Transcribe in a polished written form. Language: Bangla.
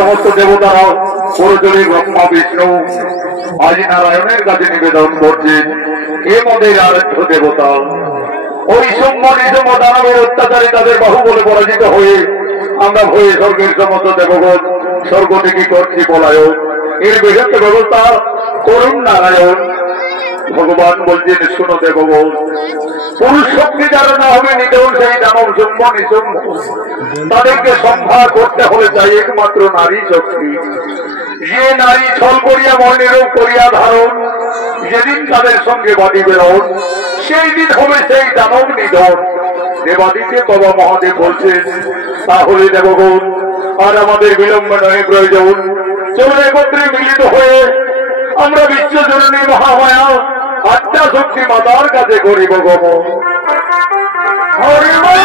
সমস্ত দেবতারা পুরোজনী ব্রহ্মা বিষ্ণু আদি নারায়ণের কাছে নিবেদন করছেন, হে মদের আরাধ্য দেবতা, ওই সৌম্য নিসম দানবের অত্যাচারী তাদের বাহুবলে পরাজিত হয়ে আমরা ভয়ে স্বর্গের সমস্ত দেবগণ স্বর্গ থেকে করছি পলায়ন। এর বৃহত্ত ব্যবস্থা করুন নারায়ণ। ভগবান বলছেন, শুনো দেবগণ, পুরুষ শক্তি যারা না হবে নিদেন সেই দানব সৌম্য নিসম তাদেরকে সংহার করতে হলে চাই একমাত্র নারী শক্তি। যে নারী ছল করিয়া মর্নিরোগ করিয়া ধারণ, যেদিন তাদের সঙ্গে বাদী বেরোন সেই দিন হবে সেই দানব নিধন। দেবাদিতে বাবা মহাদেব বলছেন, তাহলে দেবগণ আর আমাদের বিলম্ব নয় প্রয়োজন, চলুন একত্রে মিলিত হয়ে আমরা বিশ্বজননী মহামায়া আত্মা শক্তি মাতার কাছে করিব গমন। হরি বল।